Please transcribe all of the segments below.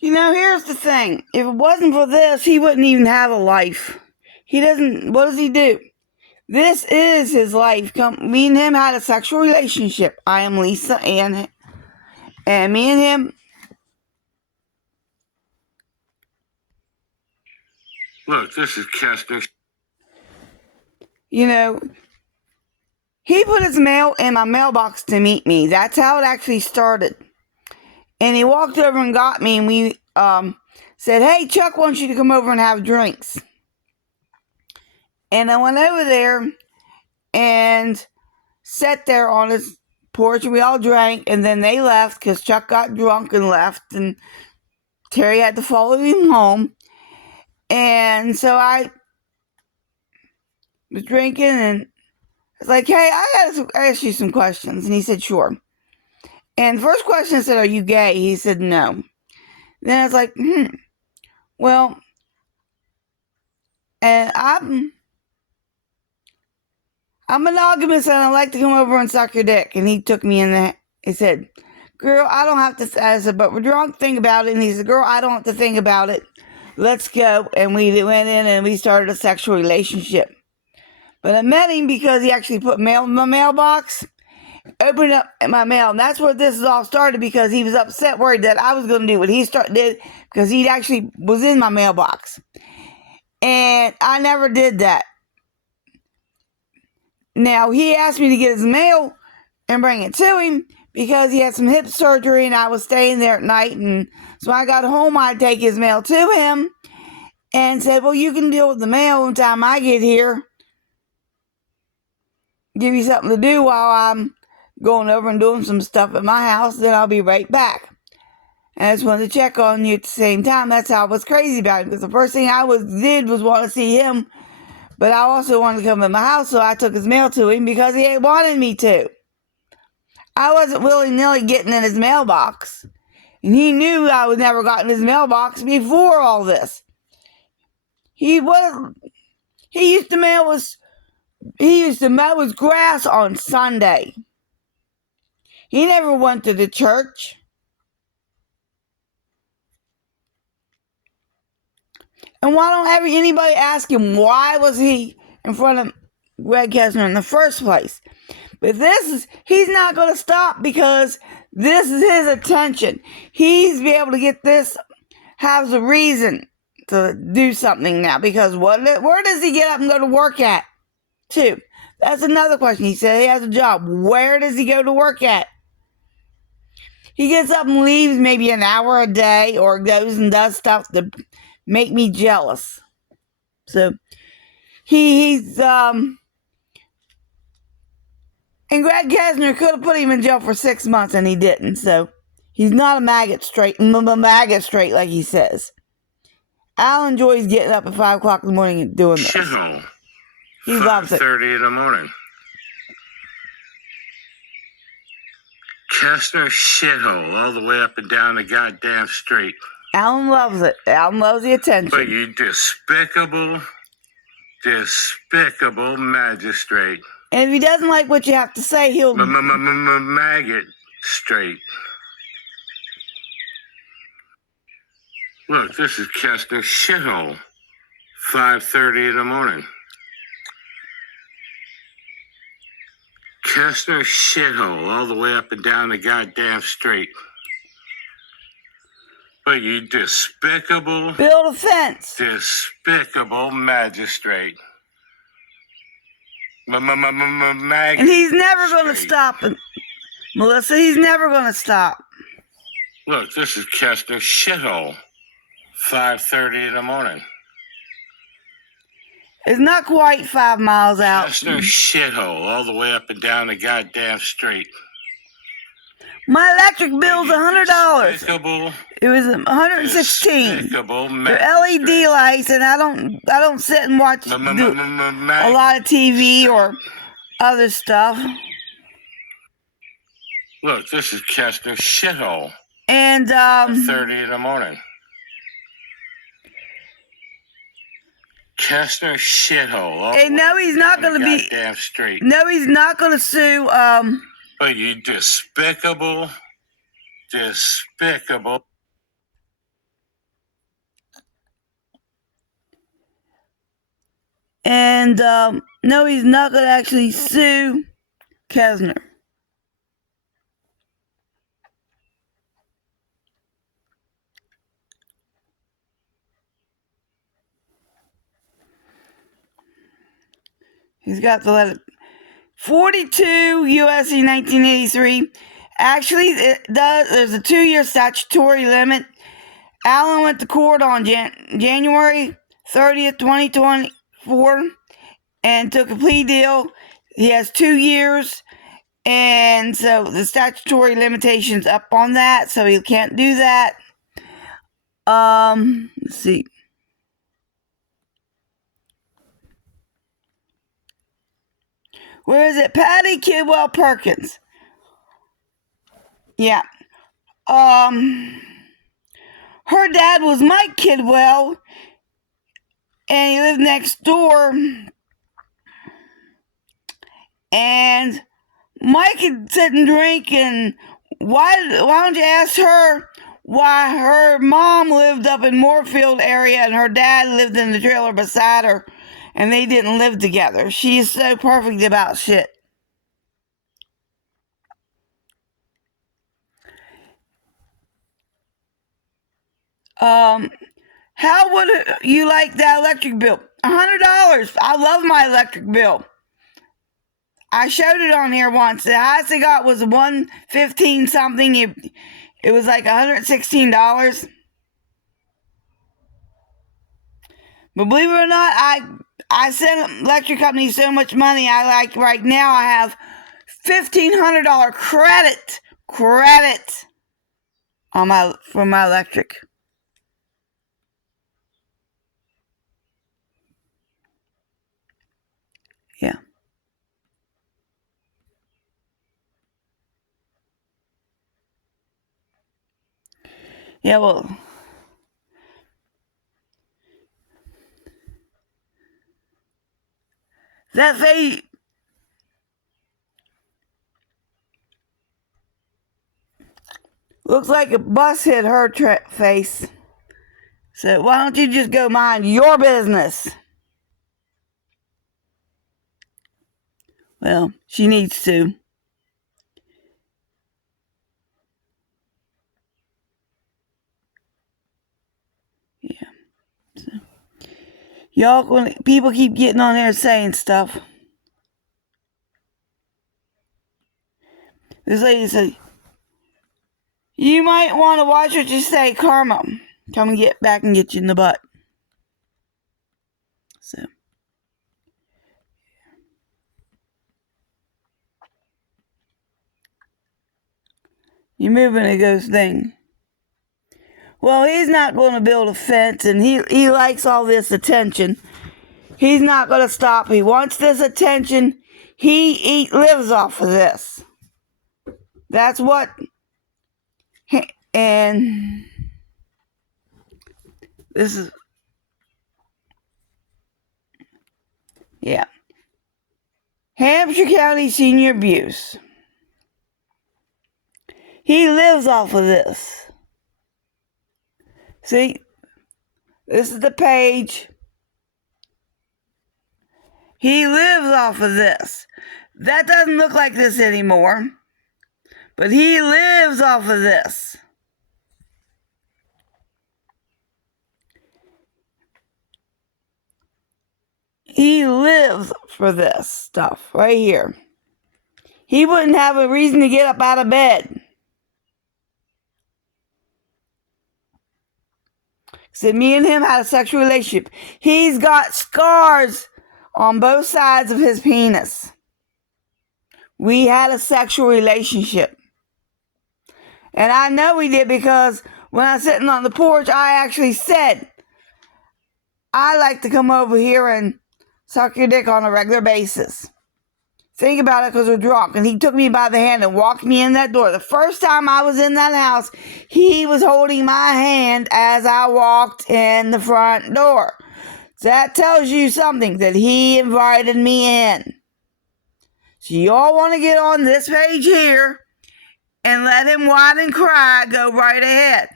You know, here's the thing. If it wasn't for this, he wouldn't even have a life. He doesn't, what does he do? This is his life. Me and him had a sexual relationship. I am Lisa, and me and him. Look, this is Kester. You know, he put his mail in my mailbox to meet me. That's how it actually started. And he walked over and got me, and we said, "Hey, Chuck wants you to come over and have drinks." And I went over there and sat there on his porch, and we all drank, and then they left because Chuck got drunk and left, and Terry had to follow him home. And so I was drinking, and I was like, "Hey, I gotta ask you some questions." And he said, "Sure." And the first question said, "Are you gay?" He said, "No." Then I was like, well, and I'm monogamous, and I like to come over and suck your dick. And he took me in the, he said, "Girl, I don't have to," I said, "but we're drunk, think about it." And he said, "Girl, I don't have to think about it. Let's go." And we went in and we started a sexual relationship. But I met him because he actually put mail in my mailbox, opened up my mail. And that's where this is all started, because he was upset, worried that I was going to do what he did, because he actually was in my mailbox. And I never did that. Now, he asked me to get his mail and bring it to him because he had some hip surgery and I was staying there at night. And so I got home, I'd take his mail to him and said, "Well, you can deal with the mail until I get here. Give you something to do while I'm going over and doing some stuff at my house. Then I'll be right back. And I just wanted to check on you at the same time." That's how I was crazy about it, because the first thing I did was want to see him. But I also wanted to come in my house, so I took his mail to him because he wanted me to. I wasn't willy-nilly getting in his mailbox. And he knew I would never got in his mailbox before all this. He used to mow his grass on Sunday. He never went to the church. And why don't anybody ask him why was he in front of Greg Kessner in the first place? But he's not going to stop, because this is his attention. He's be able to get this, has a reason to do something now, because where does he get up and go to work at? Too. That's another question. He said he has a job. Where does he go to work at? He gets up and leaves maybe an hour a day, or goes and does stuff to make me jealous. So he's and Greg Kessner could have put him in jail for 6 months, and he didn't. So he's not a maggot straight like he says. Al enjoys getting up at 5 o'clock in the morning and doing this. Shithole. He loves it. 5:30 in the morning. Kester shithole all the way up and down the goddamn street. Alan loves it. Alan loves the attention. But you despicable magistrate. And if he doesn't like what you have to say, he'll... Maggot straight. Look, this is Kester shithole. 5:30 in the morning. Kester shithole all the way up and down the goddamn street. But you despicable... Build a fence. Despicable magistrate. And he's never going to stop. Melissa, he's never going to stop. Look, this is Kester shithole. 5:30 in the morning. It's not quite 5 miles out. Kester shithole all the way up and down the goddamn street. My electric bill's $100. Despicable. It was $116. Despicable They're LED lights, and I don't sit and watch a lot of TV or other stuff. Look, this is Kester shithole. And 30 in the morning. Kester shithole. And no, he's not going to be. Damn street. No, he's not going to sue. But you despicable. And no, he's not going to actually sue Kesner. He's got the letter 42 USC 1983. Actually, there's a 2-year statutory limit. Allen went to court on January 30th, 2024, and took a plea deal. He has 2 years, and so the statutory limitation's up on that, so he can't do that. Let's see. Where is it? Patty Kidwell Perkins. Yeah. Her dad was Mike Kidwell, and he lived next door. And Mike had sit and drink, and why don't you ask her why her mom lived up in Moorfield area and her dad lived in the trailer beside her, and they didn't live together. She's so perfect about shit. How would you like that electric bill? $100. I love my electric bill. I showed it on here once. The highest I got was $115 something. It was like $116. But believe it or not, I sent electric company so much money. Right now I have $1,500 credit on for my electric. Yeah. Yeah, well, that face looks like a bus hit her face. So why don't you just go mind your business? Well, she needs to. Yeah. So, y'all, people keep getting on there saying stuff. This lady said, you might want to watch what you say, Karma. Come and get back and get you in the butt. So. You're moving a ghost thing. Well, he's not going to build a fence, and he likes all this attention. He's not going to stop. He wants this attention. He lives off of this. That's what. And this is. Yeah. Hampshire County Senior Abuse. He lives off of this. See? This is the page. He lives off of this. That doesn't look like this anymore. But he lives off of this. He lives for this stuff right here. He wouldn't have a reason to get up out of bed. So me and him had a sexual relationship. He's got scars on both sides of his penis. We had a sexual relationship. And I know we did because when I was sitting on the porch, I actually said, I like to come over here and suck your dick on a regular basis. Think about it, because we're drunk. And he took me by the hand and walked me in that door. The first time I was in that house, he was holding my hand as I walked in the front door. So that tells you something, that he invited me in. So y'all want to get on this page here and let him whine and cry, go right ahead.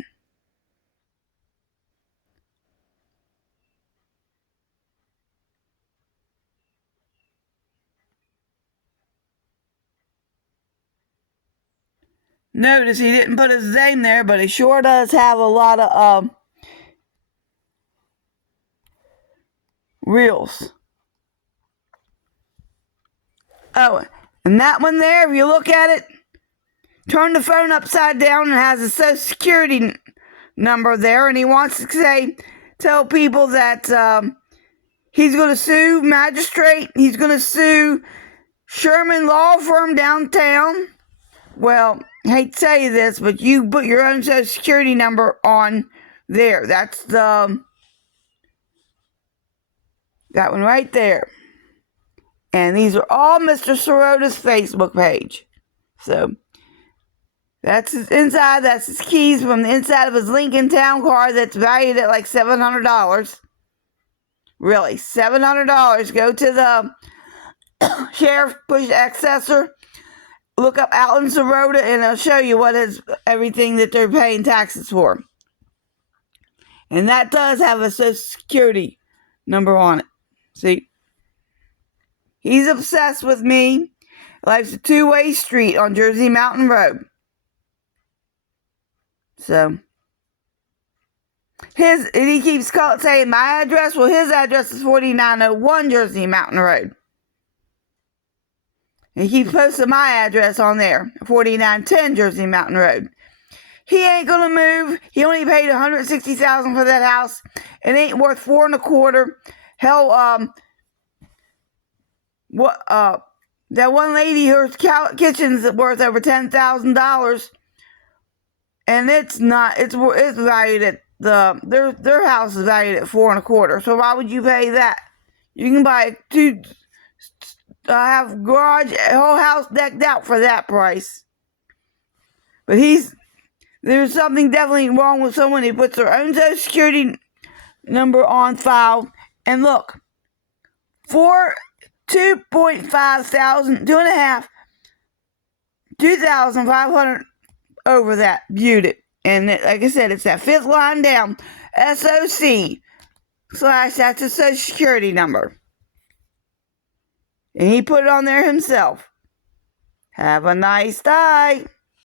Notice he didn't put his name there, but he sure does have a lot of reels. Oh, and that one there, if you look at it, turn the phone upside down and has a Social Security number there, and he wants to tell people that he's going to sue magistrate. He's going to sue Sherman Law Firm downtown. Well, I hate to tell you this, but you put your own Social Security number on there. That's that one right there. And these are all Mr. Sirota's Facebook page. So that's his inside. That's his keys from the inside of his Lincoln Town car that's valued at like $700. Really, $700. Go to the sheriff, push the accessor, look up Alan Sirota, and it'll show you what is everything that they're paying taxes for. And that does have a Social Security number on it. See? He's obsessed with me. Life's a two-way street on Jersey Mountain Road. So, and he keeps saying my address. Well, his address is 4901 Jersey Mountain Road. And he keeps posting my address on there, 4910 Jersey Mountain Road. He ain't gonna move. He only paid $160,000 for that house. It ain't worth $4.25. Hell, that one lady, her kitchen's worth over $10,000, and it's not. It's valued at their house is valued at $4.25. So why would you pay that? You can buy have garage, whole house decked out for that price. But there's something definitely wrong with someone who puts their own Social Security number on file. And look, for 2,500 over that, viewed it. And like I said, it's that fifth line down, SOC / that's a Social Security number. And he put it on there himself. Have a nice day.